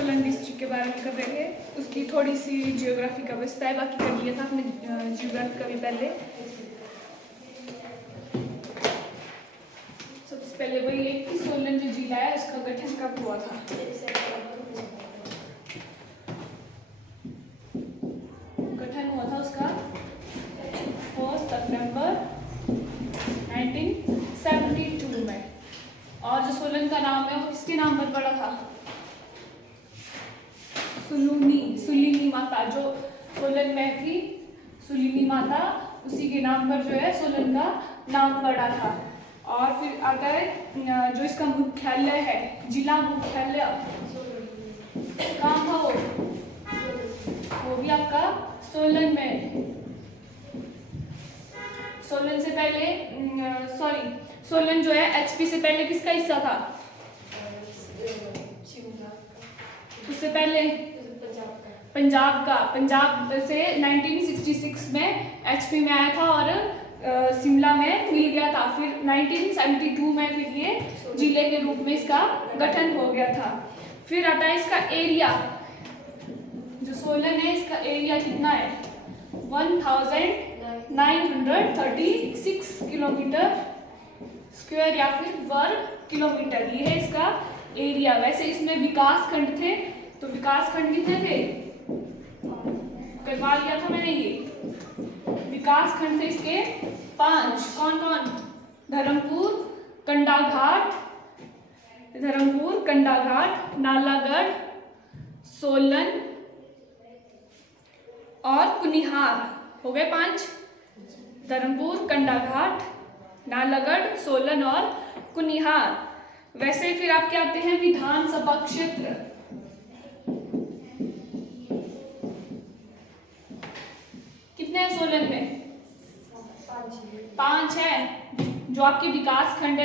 Solan district के बारे में कर रहे थे, उसकी थोड़ी सी जियोग्राफी का बचता है, बाकी कर लिया था आपने जियोग्राफी का भी पहले। सबसे पहले वही एक कि सोलन जो जिला है उसका गठन कब हुआ था। गठन हुआ था उसका 1 सितंबर 1972 में। और जो सोलन का नाम है वो किसके नाम पर पड़ा था? सुलीनी माता जो सोलन में थी, सुलीनी माता, उसी के नाम पर जो है सोलन का नाम पड़ा था। और फिर आता है जो इसका मुख्यालय है, जिला मुख्यालय कहाँ था वो भी आपका सोलन में। सोलन से पहले सोलन जो है एचपी से पहले किसका हिस्सा था? उससे पहले पंजाब का। पंजाब से 1966 में एचपी में आया था और शिमला में मिल गया था। फिर 1972 में फिर ये जिले के रूप में इसका गठन हो गया था। फिर आता है इसका एरिया। जो सोलन है इसका एरिया कितना है? 1936 किलोमीटर स्क्वायर या फिर वर्ग किलोमीटर, ये है इसका एरिया। वैसे इसमें विकास खंड थे, तो विकास खंड कितने थे? करवा लिया था मैंने ये। विकास खंड थे इसके 5। कौन कौन? धर्मपुर, कंडाघाट, नालागढ़, सोलन और कुनिहार। हो गए 5। धर्मपुर, कंडाघाट, नालागढ़, सोलन और कुनिहार। वैसे फिर आपके आते हैं विधानसभा क्षेत्र। कितने हैं सोलन में? 5 है। जो आपके विकास खंड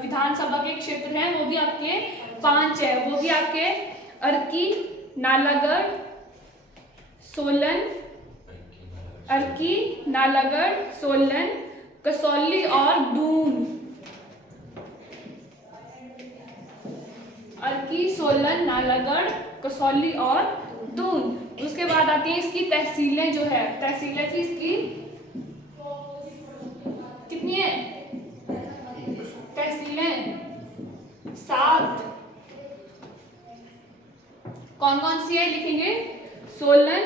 विधानसभा के क्षेत्र हैं वो भी आपके 5 है। वो भी आपके अर्की, नालागढ़, सोलन, कसौली और दून। अर्की, सोलन, नालागढ़, कसौली और दून। उसके बाद आती है इसकी तहसीलें। जो है तहसीलें थी इसकी कितनी है? तहसीलें 7। कौन कौन सी है लिखेंगे? सोलन,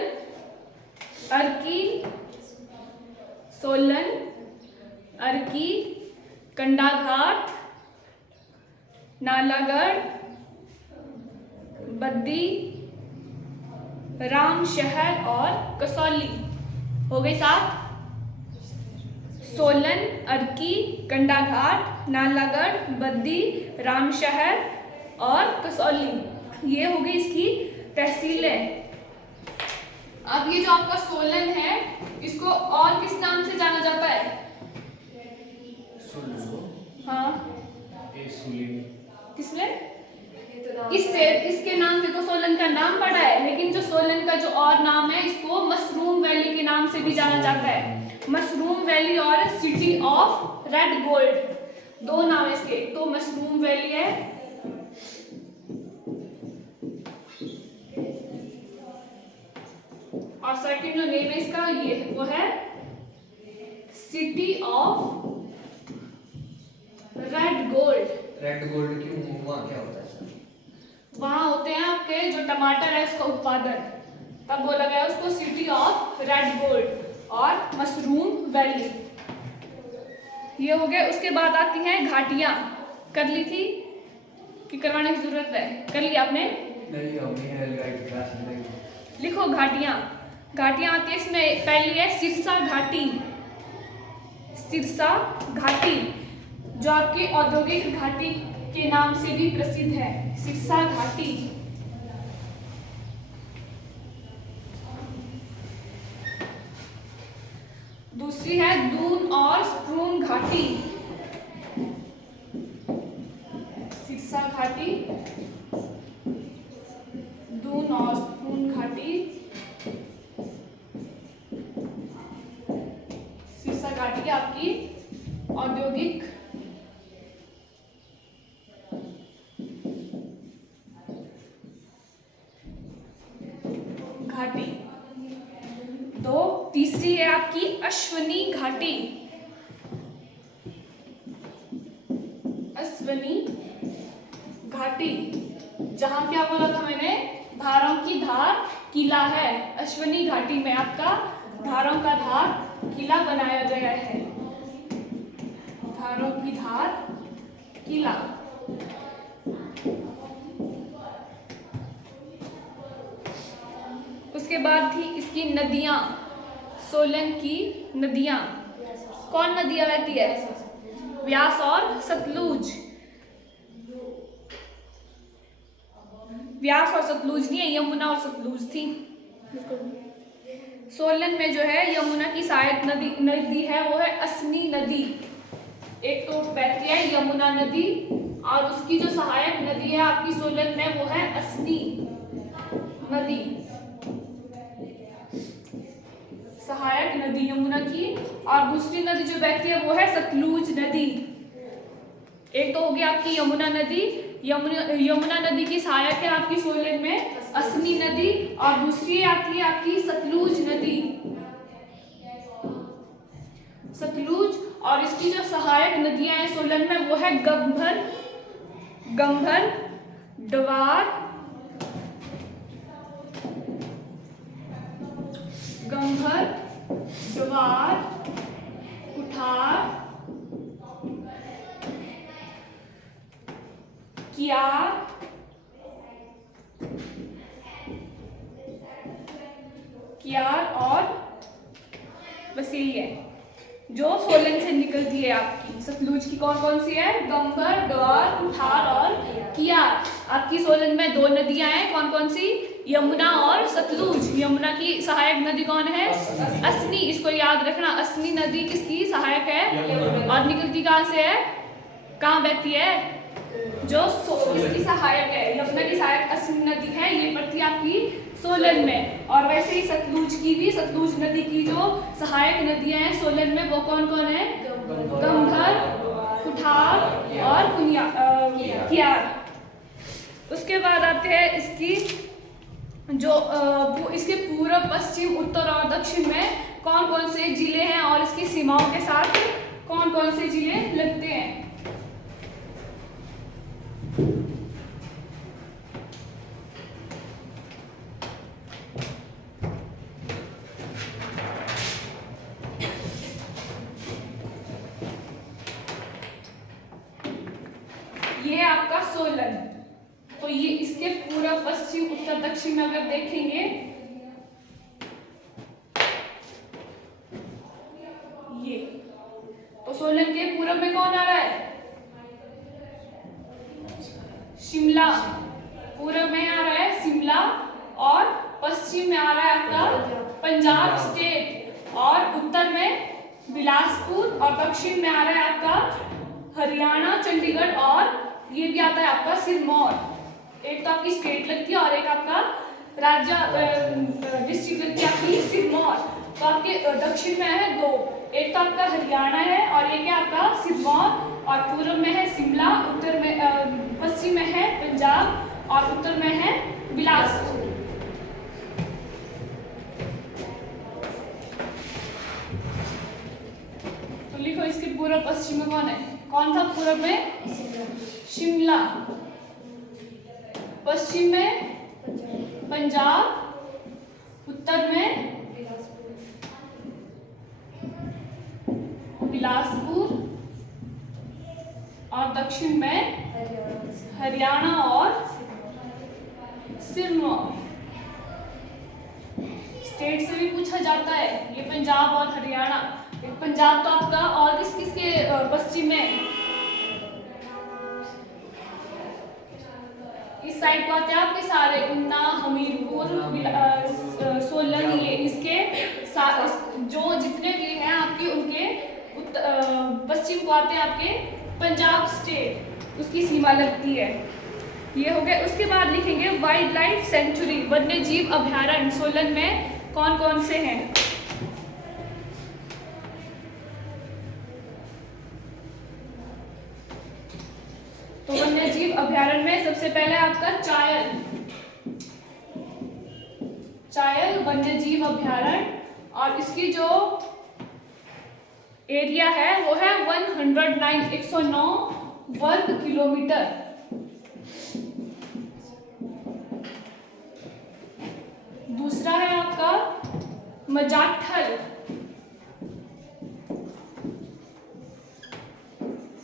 अर्की, कंडाघाट, नालागढ़, बद्दी, रामशहर और कसौली। हो गई 7। सोलन, अर्की, कंडाघाट, नालागढ़, बद्दी, रामशहर और कसौली, ये हो गई इसकी तहसीलें। अब ये जो आपका सोलन है इसको और किस नाम से जाना जाता है? हाँ, किसने? इसके नाम से तो सोलन का नाम पड़ा है, लेकिन जो सोलन का जो और नाम है इसको मशरूम वैली के नाम से भी जाना जाता है। मशरूम वैली और सिटी ऑफ रेड गोल्ड, 2 नाम है इसके। तो मशरूम वैली है और सेकंड जो नेम है इसका वो है city of red gold. Red gold की वहाँ क्या होता है सर? वहां होते हैं आपके जो टमाटर है उसका उत्पादन, तब बोला गया उसको सिटी ऑफ रेड गोल्ड और मशरूम वैली। ये हो गया। उसके बाद आती हैं घाटियां। कर ली थी कि करवाने की जरूरत है? कर लिया आपने? नहीं, लिखो घाटियां। घाटियां आती है इसमें। पहली है सिरसा घाटी, जो आपकी औद्योगिक घाटी के नाम से भी प्रसिद्ध है, सिरसा घाटी। दूसरी है दून और स्प्रून घाटी। सिरसा घाटी, दून और स्प्रून घाटी। सिरसा घाटी आपकी औद्योगिक अश्वनी घाटी, अश्वनी घाटी, जहां क्या बोला था मैंने, धारों की धार किला है। अश्वनी घाटी में आपका धारों का धार किला बनाया गया है। धारों की धार किला। उसके बाद थी इसकी नदियां, सोलन की नदियां। कौन नदियां बहती है? व्यास और सतलुज। व्यास और सतलुज नहीं है, यमुना और सतलुज थी। सोलन में जो है यमुना की सहायक नदी है वो है असनी नदी। एक तो बहती है यमुना नदी और उसकी जो सहायक नदी है आपकी सोलन में वो है असनी नदी। सहायक नदी यमुना की, और दूसरी नदी जो बहती है वो है सतलुज नदी। एक तो होगी आपकी यमुना नदी, यमुना नदी की सहायक है आपकी सोलन में असनी नदी, और दूसरी आती है आपकी सतलुज नदी। सतलुज, और इसकी जो सहायक नदियां हैं सोलन में वो है गंभर, गंभर, डवार, गंभर, डवार, कुठार, कियार, कियार, और बस यही है जो सोलन से निकलती है आपकी। सतलुज की कौन कौन सी है? गंभर, डवार, कुठार और कियार। आपकी सोलन में दो नदियां हैं, कौन कौन सी? यमुना और सतलुज। यमुना की सहायक नदी कौन है? असनी। इसको याद रखना, असनी नदी किसकी सहायक है और निकलती कहाँ से है? कहाँ बहती है? जो इसकी सहायक है, यमुना की सहायक असनी नदी है, ये पड़ती है आपकी सोलन में। और वैसे ही सतलुज की भी, सतलुज नदी की जो सहायक नदियां हैं सोलन में वो कौन कौन है? गंभर, कुठार और कियार। उसके बाद आते हैं इसकी जो इसके पूर्व, पश्चिम, उत्तर और दक्षिण में कौन कौन से जिले हैं और इसकी सीमाओं के साथ कौन कौन से जिले लगते हैं। ये आपका सोलन, तो ये इसके पूर्व, पश्चिम, उत्तर, दक्षिण में अगर देखेंगे, ये तो सोलन के पूर्व में कौन आ रहा है? शिमला। पूर्व में आ रहा है शिमला, और पश्चिम में आ रहा है आपका पंजाब स्टेट, और उत्तर में बिलासपुर, और दक्षिण में आ रहा है आपका हरियाणा, चंडीगढ़, और ये भी आता है आपका सिरमौर। एक तो आपकी स्टेट लगती है और एक आपका राज्य डिस्ट्रिक्ट लगती है आपकी सिरमौर। तो आपके दक्षिण में है दो, एक तो आपका हरियाणा है और एक है आपका सिरमौर, और पूर्व में है शिमला, उत्तर में पश्चिम में है पंजाब, और उत्तर में है बिलासपुर। तो लिखो इसके पूर्व पश्चिम में कौन है? कौन था पूर्व में? शिमला। पश्चिम में पंजाब, उत्तर में बिलासपुर, और दक्षिण में हरियाणा और सिरमौर। स्टेट से भी पूछा जाता है ये पंजाब और हरियाणा। पंजाब तो आपका, और किस किस के पश्चिम में? इस साइड को आते हैं आपके सारे, ऊना, हमीरपुर, सोलन, ये इसके जो जितने भी हैं आपके, उनके पश्चिम को आते हैं आपके पंजाब स्टेट, उसकी सीमा लगती है। ये हो गए। उसके बाद लिखेंगे वाइल्ड लाइफ सेंचुरी, वन्य जीव अभयारण्य सोलन में कौन कौन से हैं। तो वन्य जीव अभयारण्य में सबसे पहले आपका चायल, चायल वन्य जीव अभयारण्य, और इसकी जो एरिया है वो है 109 वर्ग किलोमीटर। दूसरा है आपका मजाठल।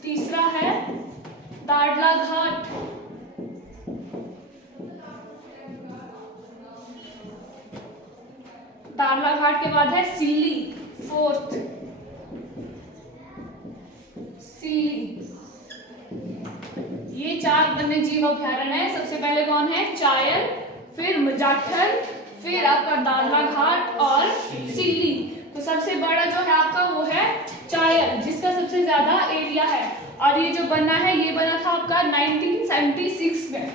तीसरा है दादला घाट। दादला घाट के बाद है सिल्ली, फोर्थ सिल्ली। ये 4 वन्य जीव अभ्यारण्य है। सबसे पहले कौन है? चायल, फिर मजाठल, फिर आपका दादला घाट और सिल्ली। तो सबसे बड़ा जो है आपका वो है चायल, जिसका सबसे ज्यादा एरिया है। और ये जो बना है ये बना था आपका 1976 में,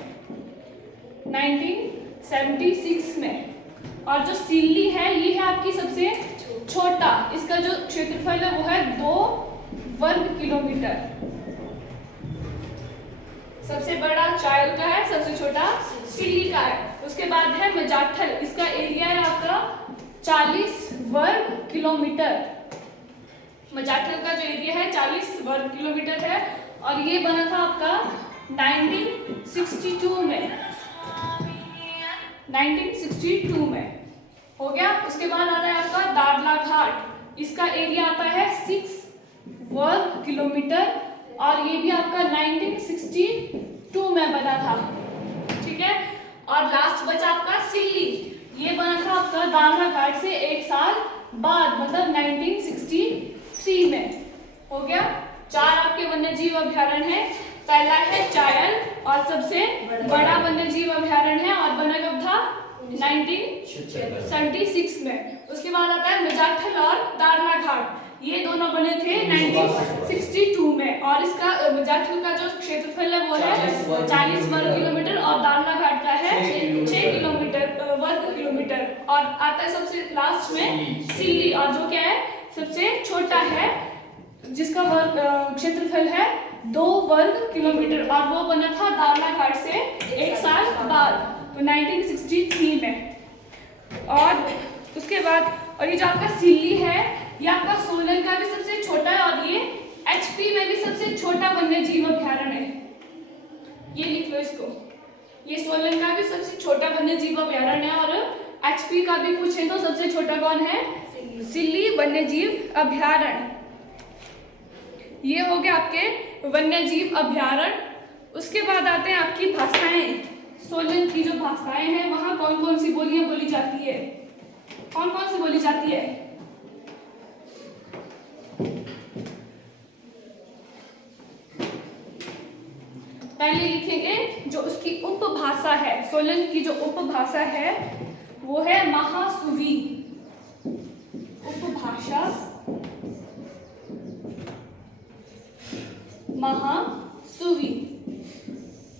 1976 में। और जो सिल्ली है ये है आपकी सबसे छोटा, इसका जो क्षेत्रफल है वो है 2 वर्ग किलोमीटर। सबसे बड़ा चायल का है, सबसे छोटा सिल्ली का है। उसके बाद है मजाठल, इसका एरिया है आपका 40 वर्ग किलोमीटर। मजाठल का जो एरिया है 40 वर्ग किलोमीटर है। और ये बना था आपका 1962 में, 1962 में हो गया। उसके बाद आता है आपका दादला घाट, इसका एरिया आता है 6 वर्ग किलोमीटर और ये भी आपका 1962 में बना था, ठीक है। और लास्ट बचा आपका सिल्ली, ये बना था आपका दादला घाट से 1 साल बाद, मतलब 1963 में। हो गया। 4 आपके वन्यजीव अभ्यारण्य है। पहला है चायल और सबसे बड़ा वन्यजीव अभ्यारण्य है और बना कब था? 1976 में। उसके बाद आता है मजाठल और दादला घाट, ये दोनों बने थे 1962 में। और इसका मजाठल का जो क्षेत्रफल है वो है 40 वर्ग किलोमीटर और दादला घाट का है 6 किलोमीटर वर्ग किलोमीटर। और आता है सबसे लास्ट में सिल्ली, और जो क्या है सबसे छोटा है, जिसका क्षेत्रफल है 2 वर्ग किलोमीटर और वो बना था दादला घाट से 1 साल बाद, तो 1963 में। और उसके बाद और ये जो आपका सिल्ली है ये आपका सोलन का भी सबसे छोटा है और ये एचपी में भी सबसे छोटा वन्यजीव अभ्यारण्य है। ये लिख लो इसको, ये सोलन का भी सबसे छोटा वन्यजीव अभ्यारण्य है और एचपी का भी पूछे तो सबसे छोटा कौन है? सिल्ली वन्यजीव अभ्यारण्य। ये हो गया आपके वन्यजीव अभ्यारण्य। उसके बाद आते हैं आपकी भाषाएं। सोलन की जो भाषाएं हैं वहां कौन कौन सी बोलियां बोली जाती है? कौन कौन सी बोली जाती है? पहले लिखेंगे जो उसकी उपभाषा है, सोलन की जो उपभाषा है वो है महासुवी। उपभाषा महासुवी,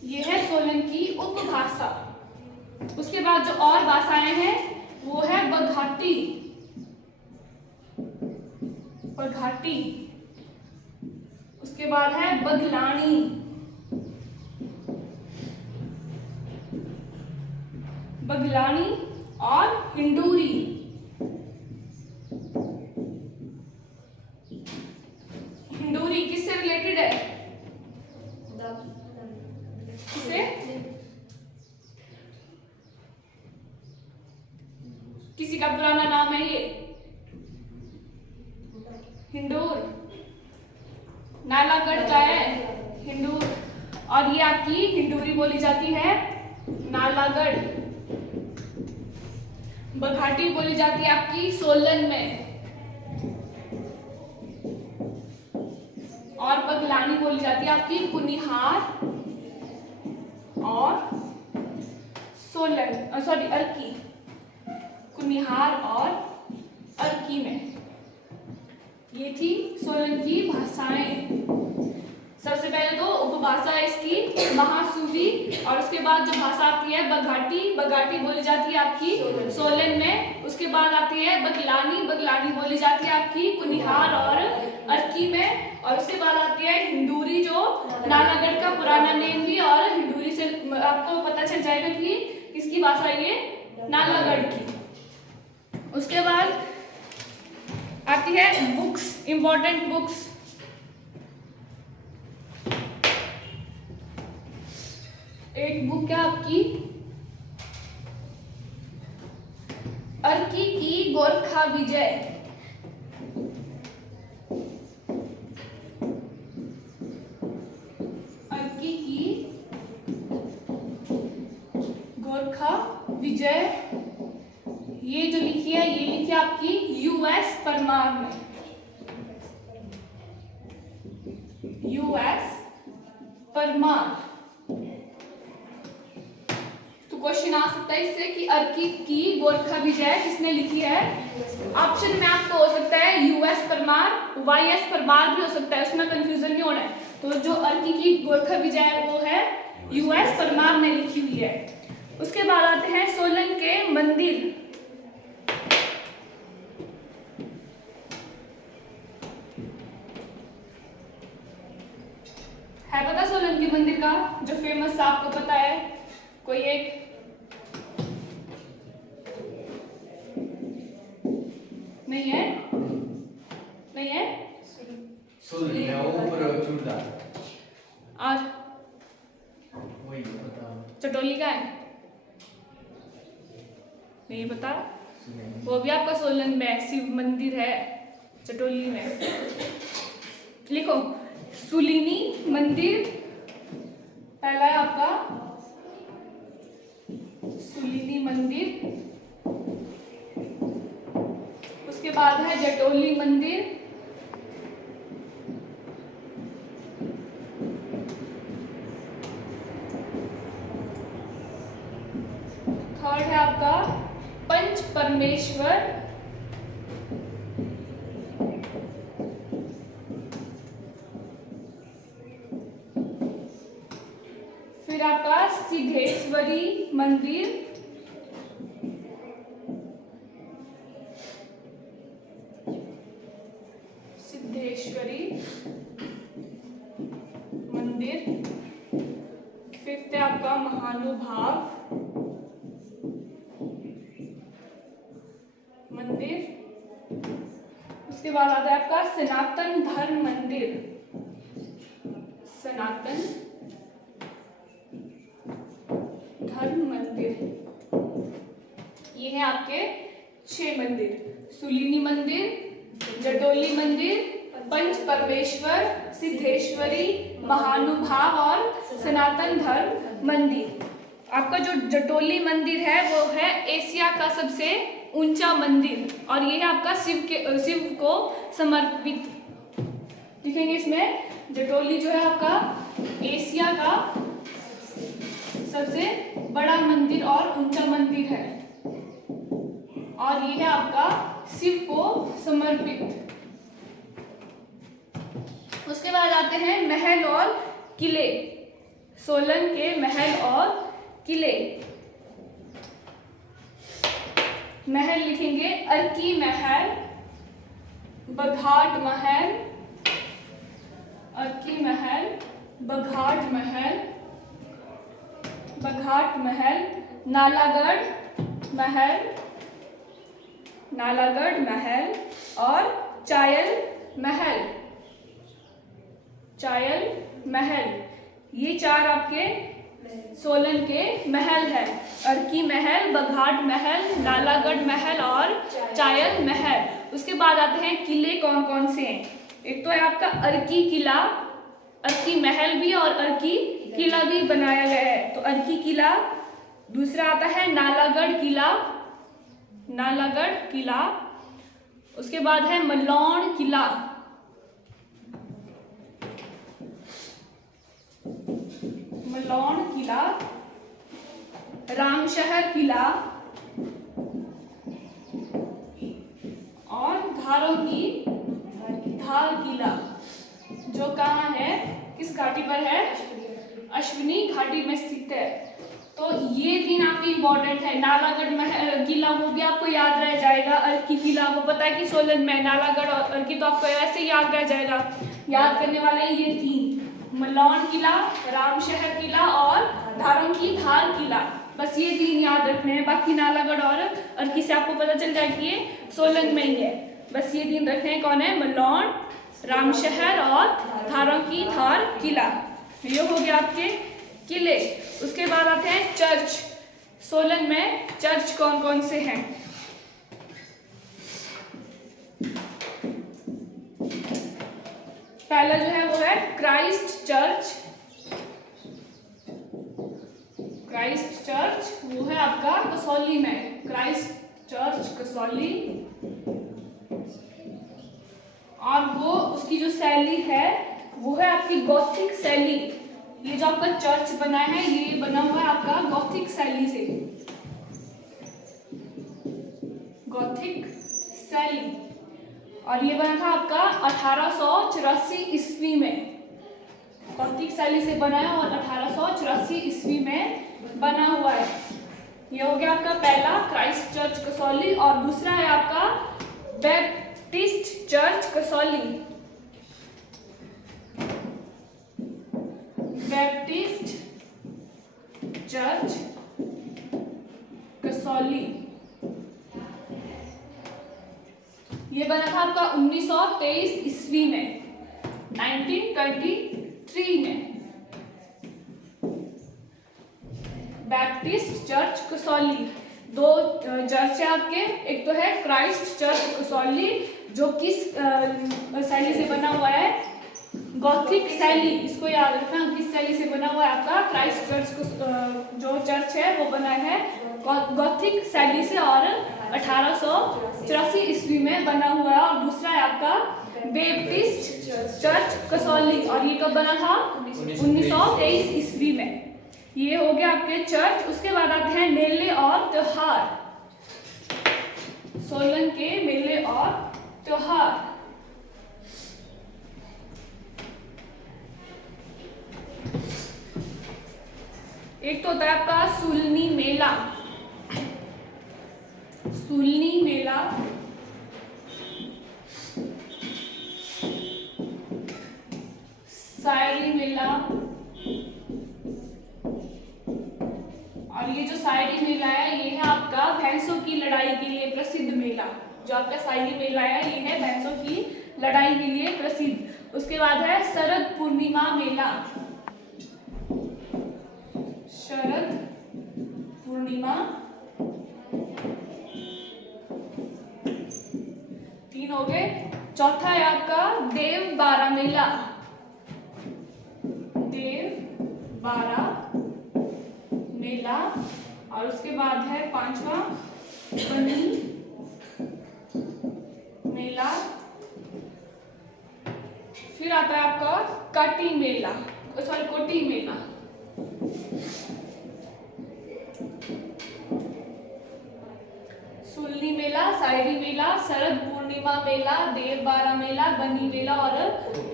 ये है सोलन की उपभाषा। उसके बाद जो और भाषाएं हैं वो है बघाटी, बघाटी। उसके बाद है बघलानी, बघलानी और हिंडूरी। हिंडूरी किससे रिलेटेड है? किससे? किसी का पुराना नाम है ये? हिंडूर। नालागढ़ का है हिंडूर, और ये आपकी हिंडूरी बोली जाती है नालागढ़। बघाटी बोली जाती है आपकी सोलन में, और बघलानी बोली जाती है आपकी कुनिहार और सोलन, सॉरी अर्की, कुनिहार और अर्की में। ये थी सोलन की भाषाएं। सबसे पहले तो उपभाषा है इसकी महासुवी, और उसके बाद जो भाषा आती है बघाटी, बघाटी बोली जाती है आपकी सोलन में। उसके बाद आती है बघलानी, बघलानी बोली जाती है आपकी कुनिहार और अर्की में। और उसके बाद आती है हिंडूरी, जो नालागढ़ का पुराना नेम भी, और हिंडूरी से आपको पता चल जाएगा कि किसकी भाषा ये नालागढ़ की। उसके बाद आती है बुक्स, इंपॉर्टेंट बुक्स। एक बुक है आपकी अर्की की गोरखा विजय। अर्की की गोरखा विजय, ये जो लिखी है ये लिखी है आपकी यूएस परमार ने। यूएस परमार। तो क्वेश्चन आ सकता है इससे कि अर्की की गोरखा विजय किसने लिखी है। ऑप्शन में आपको हो सकता है यूएस परमार, वाईएस परमार भी हो सकता है, उसमें कंफ्यूजन नहीं होना है। तो जो अर्की की गोरखा विजय है वो है यूएस परमार ने लिखी हुई है। उसके बाद आते हैं सोलन के मंदिर। है पता सोलन के मंदिर का जो फेमस आपको पता है कोई एक? नहीं है? नहीं है? ऊपर चूड़दार और वही पता। चटोली का है? नहीं पता? वो भी आपका सोलन में शिव मंदिर है, चटोली में। लिखो सुलिनी मंदिर, पहला है आपका सुलिनी मंदिर। उसके बाद है जटोली मंदिर। थर्ड है आपका पंच परमेश्वर। फिर आपका सिद्धेश्वरी मंदिर। सिद्धेश्वरी मंदिर। फिफ्थ है आपका महानुभाव मंदिर। उसके बाद आता है आपका सनातन धर्म मंदिर। सनातन धर्म मंदिर। ये है आपके 6 मंदिर, सुलिनी मंदिर, जटोली मंदिर, पंच परमेश्वर, सिद्धेश्वरी, महानुभाव और सनातन धर्म मंदिर। आपका जो जटोली मंदिर है वो है एशिया का सबसे ऊंचा मंदिर और ये है आपका शिव को समर्पित। दिखेंगे इसमें जटोली जो है आपका एशिया का सबसे बड़ा मंदिर और ऊंचा मंदिर है और ये है आपका शिव को समर्पित। उसके बाद आते हैं महल और किले। सोलन के महल और किले। महल लिखेंगे अर्की महल, बघाट महल, अर्की महल, बघाट महल, बघाट महल, नालागढ़ महल, नालागढ़ महल और चायल महल। चायल महल, ये 4 आपके सोलन के महल है। अर्की महल, बघाट महल, नालागढ़ महल और चायल महल। उसके बाद आते हैं किले कौन कौन से हैं। एक तो है आपका अर्की किला, अर्की महल भी और अर्की किला भी बनाया गया है, तो अर्की किला। दूसरा आता है नालागढ़ किला, नालागढ़ किला। उसके बाद है मलौन किला, मलौन किला, रामशहर किला और धारों की धार किला, जो कहाँ है, किस घाटी पर है, अश्विनी घाटी में स्थित है। तो ये 3 आपके इम्पोर्टेंट है। नालागढ़ किला वो भी आपको याद रह जाएगा, अर्की किला वो पता है कि सोलन में, नालागढ़ और अर्की तो आपको ऐसे ही याद रह जाएगा। याद करने वाले ये 3, मलौन किला, रामशहर किला और धारों की धार किला, बस ये 3 याद रखने हैं। बाकी नालागढ़ और अर्की से आपको पता चल जाए कि ये सोलन में ही है। बस ये 3 रखने हैं। कौन है? मलौन, रामशहर और धारों की धार किला। ये हो गया आपके किले। उसके बाद आते हैं चर्च। सोलन में चर्च कौन कौन से हैं? पहला जो है वो है क्राइस्ट चर्च। क्राइस्ट चर्च वो है आपका कसौली में। Christ church Kasauli. और वो उसकी जो शैली है वो है आपकी गॉथिक शैली। ये जो आपका चर्च बना है ये बना हुआ है आपका गॉथिक शैली से। गॉथिक शैली। और ये बना था आपका 1884 ईस्वी में। गॉथिक शैली से बना है और 1884 ईस्वी में बना हुआ है। ये हो गया आपका पहला क्राइस्ट चर्च कसौली। और दूसरा है आपका Baptist church Kasauli. Baptist church Kasauli. ये बना था आपका 1923 ईस्वी में, 1923 में। Baptist church Kasauli. 2 चर्च है आपके। एक तो है क्राइस्ट चर्च कसौली जो किस शैली से बना हुआ है? गॉथिक शैली। इसको याद रखना किस शैली से बना हुआ है आपका क्राइस्ट चर्च। जो चर्च है वो बना है गॉथिक शैली से और 1884 ईस्वी में बना हुआ है। और दूसरा है आपका बैप्टिस्ट चर्च कसौली। और ये कब बना था? 1923 ईस्वी में। ये हो गया आपके चर्च। उसके बाद आते हैं मेले और त्योहार। सोलन के मेले और त्योहार। एक तो होता है आपका सुलनी मेला। सुलनी मेला। शायरी मेला। और ये जो शायरी मेला है ये है आपका भैंसों की लड़ाई के लिए प्रसिद्ध मेला। जो आपका शायरी मेला है ये है भैंसों की लड़ाई के लिए प्रसिद्ध। उसके बाद है शरद पूर्णिमा मेला। शरद पूर्णिमा। 3 हो गए। चौथा है आपका देव बारा मेला। देव बारा मेला। और उसके बाद है 5वां बनी मेला। फिर आता है आपका काटी मेला, सॉरी कोटी मेला। सुलनी मेला, शायरी मेला, शरद पूर्णिमा मेला, देव बारा मेला, बनी मेला और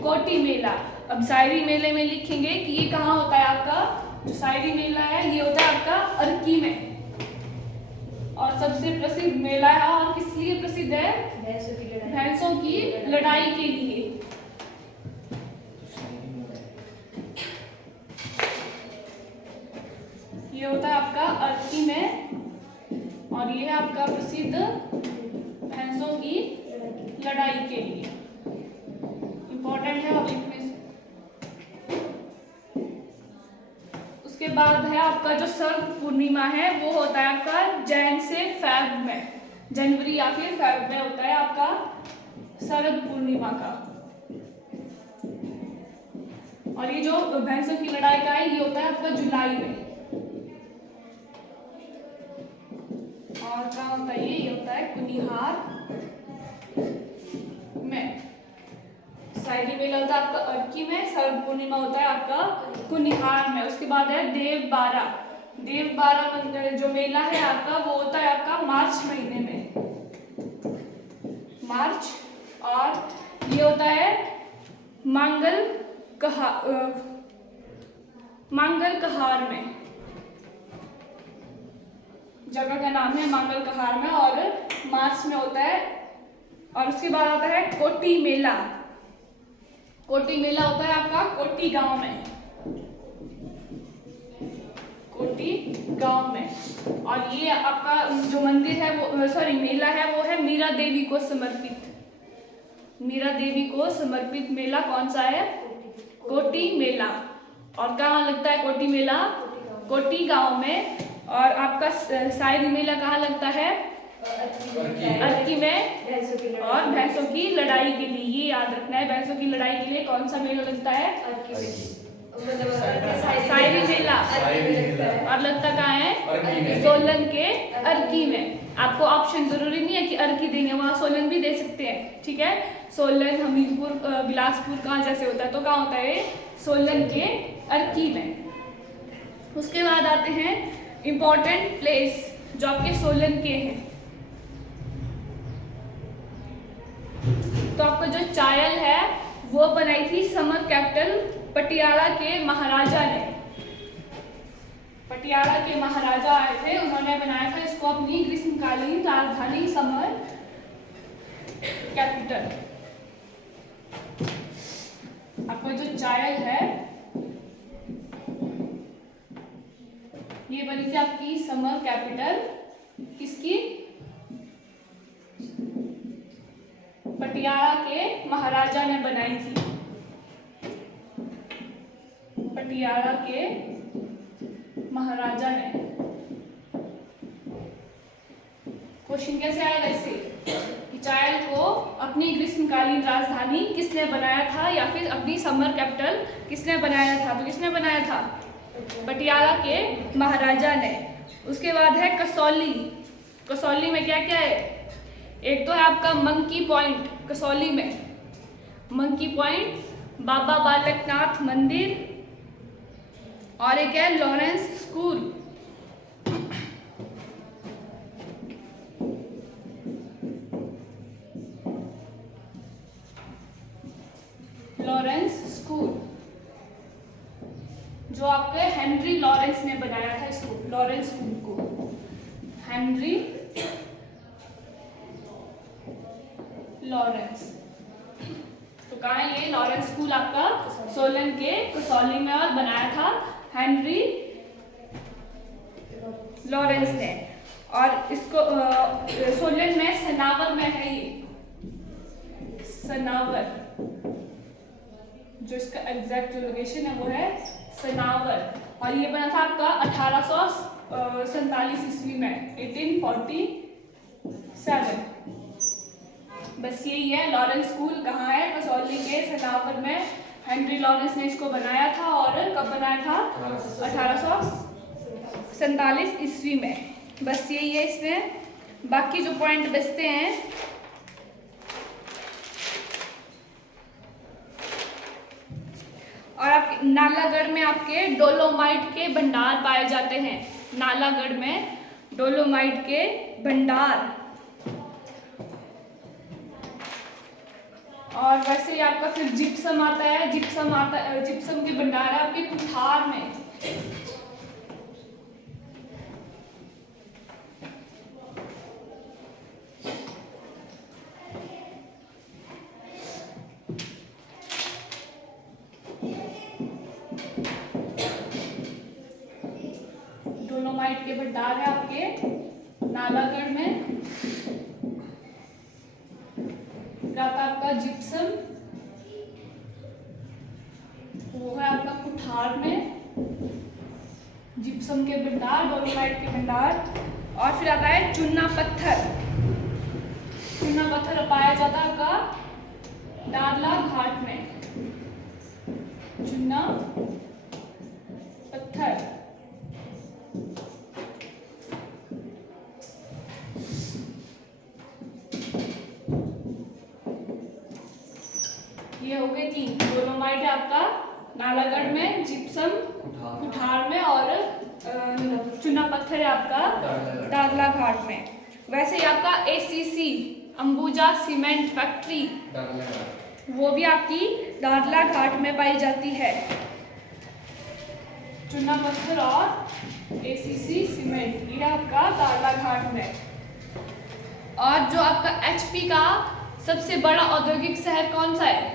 कोटी मेला। अब शायरी मेले में लिखेंगे कि ये कहाँ होता है आपका। जो शायरी मेला है ये होता है आपका अर्की में। और सबसे प्रसिद्ध मेला है। और किस लिए प्रसिद्ध है? भैंसों की लड़ाई के लिए। ये होता है आपका अर्की में। और ये है आपका प्रसिद्ध भैंसों की लड़ाई के लिए। इंपॉर्टेंट है और लिखने से। उसके बाद है आपका जो शरद पूर्णिमा है वो होता है आपका जैन से फेब में, जनवरी या फिर फेब में होता है आपका शरद पूर्णिमा का। और ये जो भैंसों की लड़ाई का है ये होता है आपका जुलाई में। और क्या होता है ये होता है कुनिहार में। शायरी मेला होता है आपका अर्की में, शरद पूर्णिमा होता है आपका कुनिहार में। उसके बाद है देव बारा। देव बारा जो मेला है आपका वो होता है आपका मार्च महीने में, मार्च। और ये होता है मांगल कहार में। जगह का नाम है मांगल कहार में और मार्च में होता है। और उसके बाद आता है कोटी मेला। कोटी मेला होता है आपका कोटी गांव में, कोटी गांव में। और ये आपका जो मंदिर है वो, सॉरी मेला है वो है मीरा देवी को समर्पित। मीरा देवी को समर्पित मेला कौन सा है? कोटी मेला। और कहाँ लगता है कोटी मेला? कोटी गांव में। और आपका शाही मेला कहाँ लगता है? अर्की में। और भैंसों की लड़ाई के लिए, ये याद रखना है, भैंसों की लड़ाई के लिए कौन सा मेला लगता है? शाही मेला। और लगता कहाँ है? सोलन के अर्की में। आपको ऑप्शन जरूरी नहीं है कि अर्की देंगे, वहाँ सोलन भी दे सकते हैं, ठीक है। सोलन, हमीरपुर, बिलासपुर कहाँ जैसे होता है, तो कहाँ होता है? सोलन के अर्की में। उसके बाद आते हैं इम्पोर्टेंट प्लेस जो आपके सोलन के हैं। तो आपका जो चायल है वो बनाई थी समर कैपिटल पटियाला के महाराजा ने। पटियाला के महाराजा आए थे, उन्होंने बनाया था इसको अपनी ग्रीष्मकालीन राजधानी समर कैपिटल। आपका जो चायल है ये बनी थी आपकी समर कैपिटल, किसकी? पटियाला के महाराजा ने बनाई थी। पटियाला के महाराजा ने। क्वेश्चन कैसे आएगा इससे कि चायल को अपनी ग्रीष्मकालीन राजधानी किसने बनाया था, या फिर अपनी समर कैपिटल किसने बनाया था? तो किसने बनाया था? पटियाला के महाराजा ने। उसके बाद है कसौली। कसौली में क्या क्या है? एक तो है आपका मंकी पॉइंट कसौली में, मंकी पॉइंट, बाबा बालकनाथ मंदिर, और एक है लॉरेंस स्कूल। लॉरेंस स्कूल जो आपके हेनरी लॉरेंस ने बनाया था इसको, लॉरेंस स्कूल को हेनरी लॉरेंस। तो कहाँ है ये लॉरेंस स्कूल? आपका सोलन के कसौली में, और बनाया था हेनरी लॉरेंस ने। और इसको सोलन में सनावर में है ये, सनावर, जो इसका एग्जैक्ट जो लोकेशन है वो है सनावर। और ये बना था आपका 1847 ईस्वी में, 1847। बस यही है। लॉरेंस स्कूल कहाँ है? कसौली के सनावर में। हेनरी लॉरेंस ने इसको बनाया था, और कब बनाया था? 1847 ईस्वी में। बस यही है इसमें। बाकी जो पॉइंट बचते हैं, और आपके नालागढ़ में आपके डोलोमाइट के भंडार पाए जाते हैं। नालागढ़ में डोलोमाइट के भंडार। और वैसे ही आपका फिर जिप्सम आता है। जिप्सम के भंडार है आपके कुठार में। डोलोमाइट के भंडार है आपके नालागढ़ में। आपका जिप्सम वो है आपका कुठार में, जिप्सम के भंडार, डोलोमाइट के भंडार। और फिर आता है चूना पत्थर। चूना पत्थर पाया जाता है आपका दादला घाट में। चूना पत्थर। ये हो गए 3। डोलोमाइट है आपका नालागढ़ में, जिप्सम कुठार में, और चूना पत्थर है आपका दादला घाट में। वैसे ही आपका ACC अंबुजा सीमेंट फैक्ट्री, वो भी आपकी दादला घाट में पाई जाती है। चूना पत्थर और ACC सीमेंट, ये आपका दादला घाट में। और जो आपका HP का सबसे बड़ा औद्योगिक शहर कौन सा है?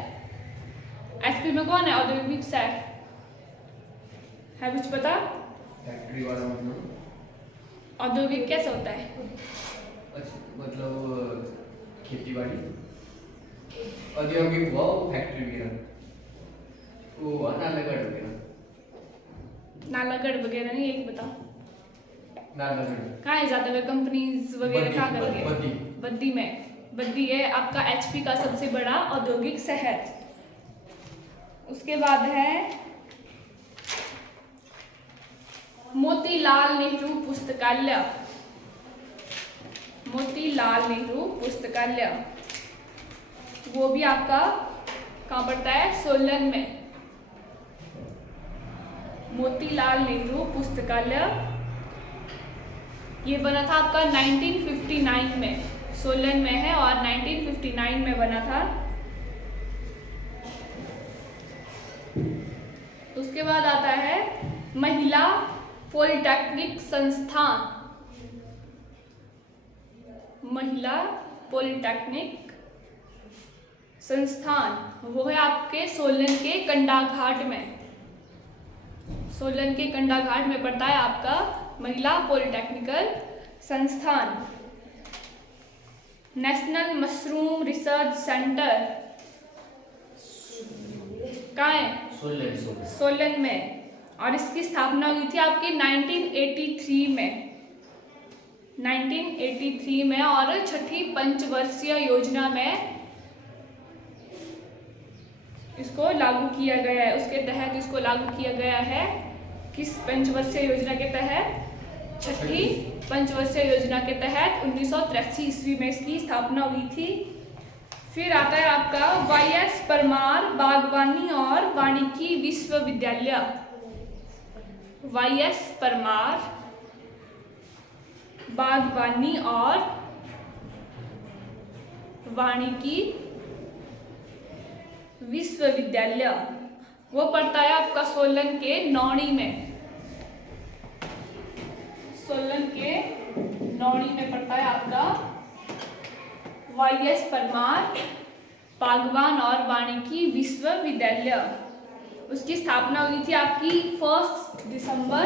HP में कौन है औद्योगिक शहर? है कुछ पता? फैक्ट्री वाला मतलब औद्योगिक कैसे होता है? अच्छा, मतलब खेती बाड़ी। औद्योगिक व फैक्ट्री वगैरह, वो नालागढ़ वगैरह। नालागढ़ वगैरह नहीं, एक बताओ नालागढ़ कहाँ है ज्यादा कंपनीज वगैरह कहाँ कर रही है? बद्दी। बद्दी में। बद्दी है आपका एचपी का सबसे बड़ा औद्योगिक शहर। उसके बाद है मोतीलाल नेहरू पुस्तकालय। मोतीलाल नेहरू पुस्तकालय वो भी आपका कहाँ पड़ता है? सोलन में। मोतीलाल नेहरू पुस्तकालय ये बना था आपका 1959 में, सोलन में है और 1959 में बना था। उसके बाद आता है महिला पॉलिटेक्निक संस्थान। महिला पॉलिटेक्निक संस्थान वो है आपके सोलन के कंडाघाट में। सोलन के कंडाघाट में पड़ता है आपका महिला पॉलिटेक्निकल संस्थान। नेशनल मशरूम रिसर्च सेंटर कहाँ है? सोलन में। और इसकी स्थापना हुई थी आपकी 1983 में। 1983 में और छठी पंचवर्षीय योजना में इसको लागू किया गया है। उसके तहत इसको लागू किया गया है। किस पंचवर्षीय योजना के तहत? छठी पंचवर्षीय योजना के तहत 1983 ईस्वी में इसकी स्थापना हुई थी। फिर आता है आपका YS परमार बागवानी और वानिकी विश्वविद्यालय। YS परमार बागवानी और वानिकी विश्वविद्यालय वो पड़ता है आपका सोलन के नौणी में। सोलन के नौणी में पड़ता है आपका YS परमार बागवान और वानिकी विश्वविद्यालय। उसकी स्थापना हुई थी आपकी 1 दिसंबर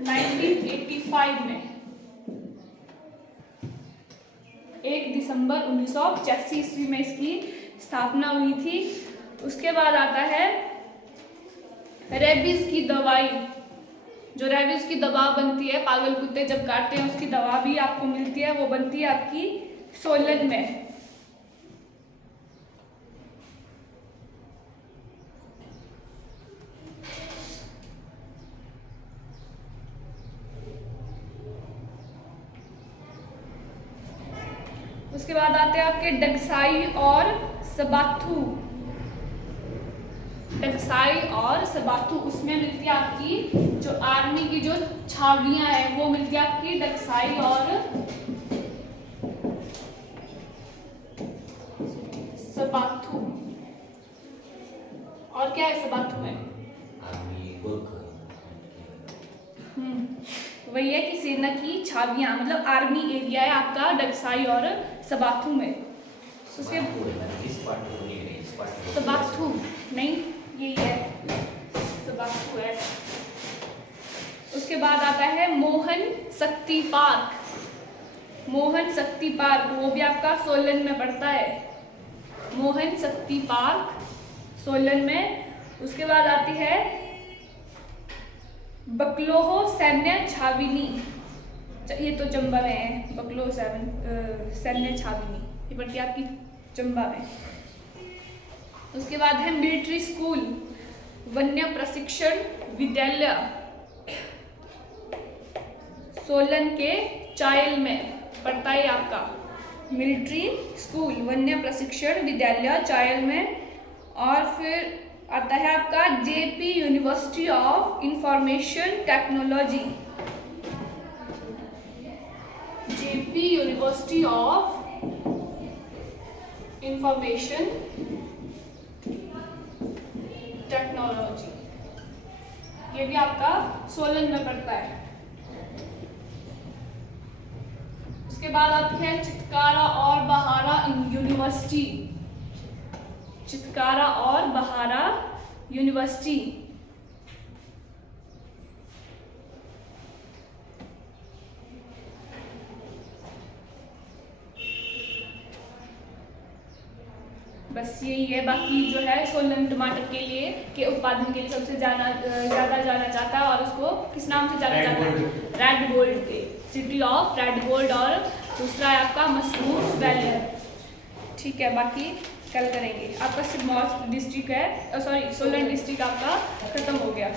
1985 में। 1 दिसंबर 1985 ईस्वी में इसकी स्थापना हुई थी। उसके बाद आता है रेबीज की दवाई। जो रेबीज की दवा बनती है, पागल कुत्ते जब काटते हैं उसकी दवा भी आपको मिलती है, वो बनती है आपकी सोलन में। उसके बाद आते हैं आपके डगसाई और सबाथू। डगसाई और सबाथू उसमें मिलती है आपकी जो आर्मी की जो छावनियां हैं वो मिलती है आपकी डगसाई और सबाथू। और क्या है सबाथू में? वही है कि सेना की छावनियां, मतलब आर्मी एरिया है आपका डगसाई और सबाथू में। उसके सबाथू नहीं, यही है सबाथू है। उसके बाद आता है मोहन शक्ति पार्क। मोहन शक्ति पार्क वो भी आपका सोलन में पड़ता है। मोहन शक्ति पार्क सोलन में। उसके बाद आती है बकलोह सैन्य छावनी। ये तो चंबा में है। बकलोह सैन्य छावनी ये पड़ती है आपकी चंबा में। उसके बाद है मिलिट्री स्कूल वन्य प्रशिक्षण विद्यालय सोलन के चायल में पड़ता है आपका। मिलिट्री स्कूल वन्य प्रशिक्षण विद्यालय चायल में। और फिर आता है आपका JP university of information technology. JP university of information technology ये भी आपका सोलन में पड़ता है। उसके बाद आती है चितकारा और बहारा यूनिवर्सिटी। चितकारा और बहारा यूनिवर्सिटी बस यही है। बाकी जो है सोलन टमाटर के लिए के उत्पादन के लिए सबसे ज़्यादा जाना जाता है, और उसको किस नाम से जाना जाता है? Red gold, city of red gold. और दूसरा है आपका मशरूम वैली। ठीक है, बाकी कल करेंगे। आपका सिरमौर डिस्ट्रिक्ट है, सॉरी सोलन डिस्ट्रिक्ट आपका खत्म हो गया।